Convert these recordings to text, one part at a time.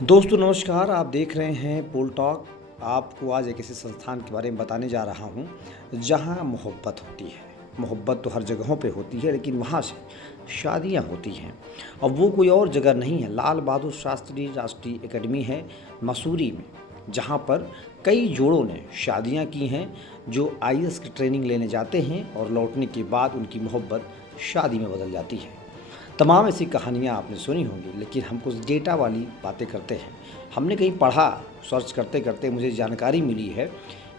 दोस्तों नमस्कार, आप देख रहे हैं पोल टॉक। आपको आज एक ऐसे संस्थान के बारे में बताने जा रहा हूं जहां मोहब्बत होती है। मोहब्बत तो हर जगहों पे होती है, लेकिन वहां से शादियां होती हैं। अब वो कोई और जगह नहीं है, लाल बहादुर शास्त्री राष्ट्रीय एकेडमी है मसूरी में, जहां पर कई जोड़ों ने शादियां की हैं जो आईएएस की ट्रेनिंग लेने जाते हैं और लौटने के बाद उनकी मोहब्बत शादी में बदल जाती है। तमाम ऐसी कहानियाँ आपने सुनी होंगी, लेकिन हम कुछ डेटा वाली बातें करते हैं। हमने कहीं पढ़ा, सर्च करते करते मुझे जानकारी मिली है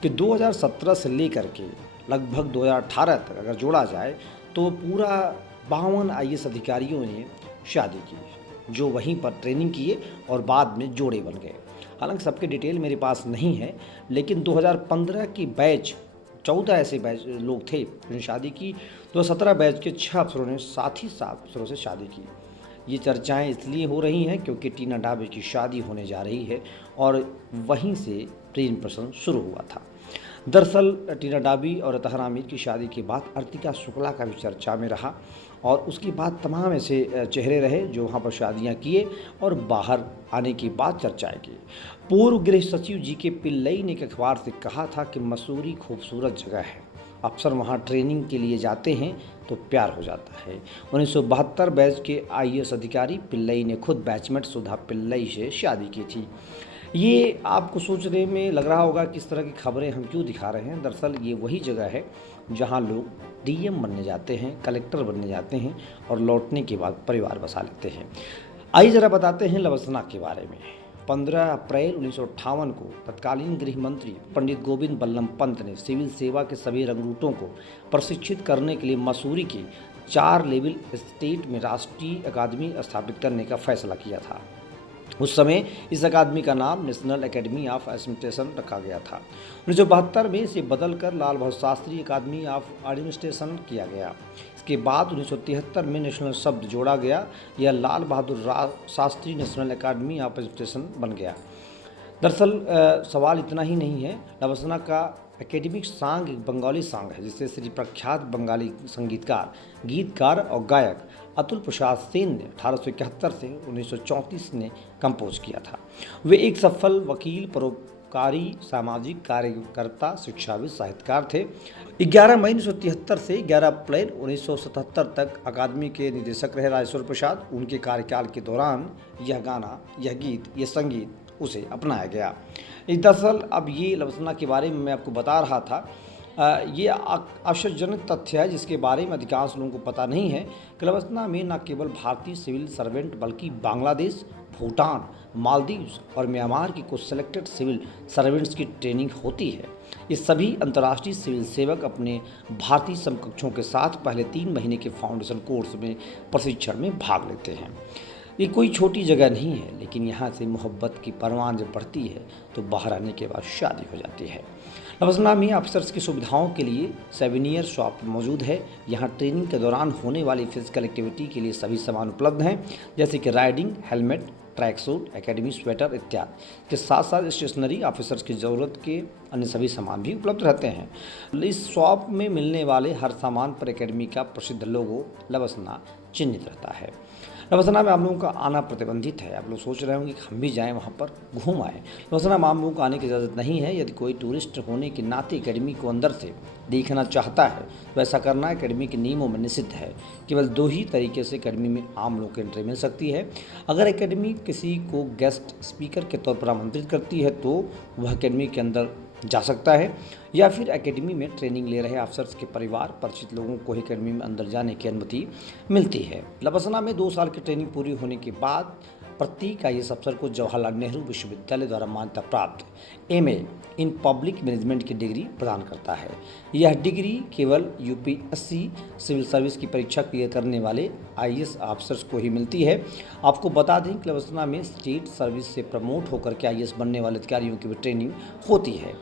कि 2017 से लेकर के लगभग 2018 तक अगर जोड़ा जाए तो पूरा 52 आईएएस अधिकारियों ने शादी की, जो वहीं पर ट्रेनिंग किए और बाद में जोड़े बन गए। हालांकि सबके डिटेल मेरे पास नहीं है, लेकिन 2015 की बैच 14 ऐसे बैच लोग थे जिन्होंने शादी की। 2017 बैच के 6 अफसरों ने साथ ही साथ अफसरों से शादी की। ये चर्चाएं इसलिए हो रही हैं क्योंकि टीना डाबे की शादी होने जा रही है और वहीं से प्रेम प्रसंग शुरू हुआ था। दरअसल टीना डाबी और अतहर आमिर की शादी के बाद अर्तिका शुक्ला का भी चर्चा में रहा और उसके बाद तमाम ऐसे चेहरे रहे जो वहाँ पर शादियाँ किए और बाहर आने की बाद चर्चाएँ की। पूर्व गृह सचिव जी के पिल्लई ने एक अखबार से कहा था कि मसूरी खूबसूरत जगह है, अफसर वहाँ ट्रेनिंग के लिए जाते हैं तो प्यार हो जाता है। 1972 बैच के आईएएस अधिकारी पिल्लई ने खुद बैचमेट सुधा पिल्लई से शादी की थी। ये आपको सोचने में लग रहा होगा कि इस तरह की खबरें हम क्यों दिखा रहे हैं। दरअसल ये वही जगह है जहाँ लोग डीएम बनने जाते हैं, कलेक्टर बनने जाते हैं और लौटने के बाद परिवार बसा लेते हैं। आइए ज़रा बताते हैं लवसना के बारे में। 15 अप्रैल 1958 को तत्कालीन गृह मंत्री पंडित गोविंद बल्लभ पंत ने सिविल सेवा के सभी रंगरूटों को प्रशिक्षित करने के लिए मसूरी के 4 लेवल स्टेट में राष्ट्रीय अकादमी स्थापित करने का फैसला किया था। उस समय इस अकादमी का नाम नेशनल एकेडमी ऑफ एडमिनिस्ट्रेशन रखा गया था। 1972 में इसे बदलकर लाल बहादुर शास्त्री अकादमी ऑफ एडमिनिस्ट्रेशन किया गया। इसके बाद 1973 में नेशनल शब्द जोड़ा गया, यह Lal Bahadur Shastri national academy of administration बन गया। दरअसल सवाल इतना ही नहीं है, लवसना का एकेडमिक सांग एक बंगाली सांग है जिसे श्री प्रख्यात बंगाली संगीतकार, गीतकार और गायक अतुल प्रसाद सेन ने 1871 से 1934 ने कंपोज किया था। वे एक सफल वकील, परोपकारी, सामाजिक कार्यकर्ता, शिक्षाविद, साहित्यकार थे। 11 मई 1973 से 11 अप्रैल 1977 तक अकादमी के निदेशक रहे राजेश्वर प्रसाद। उनके कार्यकाल के दौरान यह गाना, यह गीत, यह संगीत उसे अपनाया गया। दरअसल अब ये लवसना के बारे में मैं आपको बता रहा था, ये आश्चर्यजनक तथ्य है जिसके बारे में अधिकांश लोगों को पता नहीं है कि लवसना में न केवल भारतीय सिविल सर्वेंट बल्कि बांग्लादेश, भूटान, मालदीव्स और म्यांमार की कुछ सिलेक्टेड सिविल सर्वेंट्स की ट्रेनिंग होती है। ये सभी अंतर्राष्ट्रीय सिविल सेवक अपने भारतीय समकक्षों के साथ पहले 3 महीने के फाउंडेशन कोर्स में प्रशिक्षण में भाग लेते हैं। ये कोई छोटी जगह नहीं है, लेकिन यहाँ से मोहब्बत की परवान जब बढ़ती है तो बाहर आने के बाद शादी हो जाती है। लवसना में अफसर्स की सुविधाओं के लिए सेवेनियर शॉप मौजूद है। यहाँ ट्रेनिंग के दौरान होने वाली फिजिकल एक्टिविटी के लिए सभी सामान उपलब्ध हैं, जैसे कि riding, helmet, track suit, academy sweater इत्यादि के साथ साथ स्टेशनरी, ऑफिसर्स की ज़रूरत के अन्य सभी सामान भी उपलब्ध रहते हैं। इस शॉप में मिलने वाले हर सामान पर एकेडमी का प्रसिद्ध लोगो लवसना चिन्हित रहता है। लवसना में आप लोगों का आना प्रतिबंधित है। आप लोग सोच रहे होंगे कि हम भी जाएं वहाँ पर घूम आएँ। लवसना में आप लोगों को आने की इजाज़त नहीं है। यदि कोई टूरिस्ट होने के नाते एकेडमी को अंदर से देखना चाहता है तो ऐसा करना एकेडमी के नियमों में निषिद्ध है। केवल 2 ही तरीके से एकेडमी में आम लोग को एंट्री मिल सकती है। अगर एकेडमी किसी को गेस्ट स्पीकर के तौर पर आमंत्रित करती है तो वह एकेडमी के अंदर जा सकता है, या फिर एकेडमी में ट्रेनिंग ले रहे अफसर्स के परिवार परिचित लोगों को ही एकेडमी में अंदर जाने की अनुमति मिलती है। लवसना में 2 साल की ट्रेनिंग पूरी होने के बाद प्रत्येक आईएएस अफसर को जवाहरलाल नेहरू विश्वविद्यालय द्वारा मान्यता प्राप्त एमए इन पब्लिक मैनेजमेंट की डिग्री प्रदान करता है। यह डिग्री केवल यूपीएससी सिविल सर्विस की परीक्षा क्लियर करने वाले आईएएस अफसर्स को ही मिलती है। आपको बता दें कि लवसना में स्टेट सर्विस से प्रमोट होकर के आईएएस बनने वाले अधिकारियों की भी ट्रेनिंग होती है।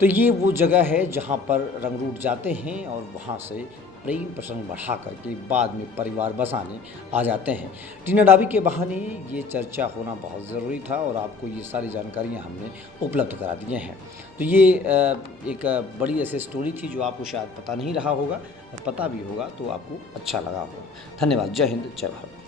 तो ये वो जगह है जहाँ पर रंगरूट जाते हैं और वहाँ से प्रेम प्रसंग बढ़ा करके बाद में परिवार बसाने आ जाते हैं। टीना डाबी के बहाने ये चर्चा होना बहुत ज़रूरी था और आपको ये सारी जानकारियाँ हमने उपलब्ध करा दिए हैं। तो ये एक बड़ी ऐसी स्टोरी थी जो आपको शायद पता नहीं रहा होगा, और पता भी होगा तो आपको अच्छा लगा होगा। धन्यवाद। जय हिंद, जय भारत।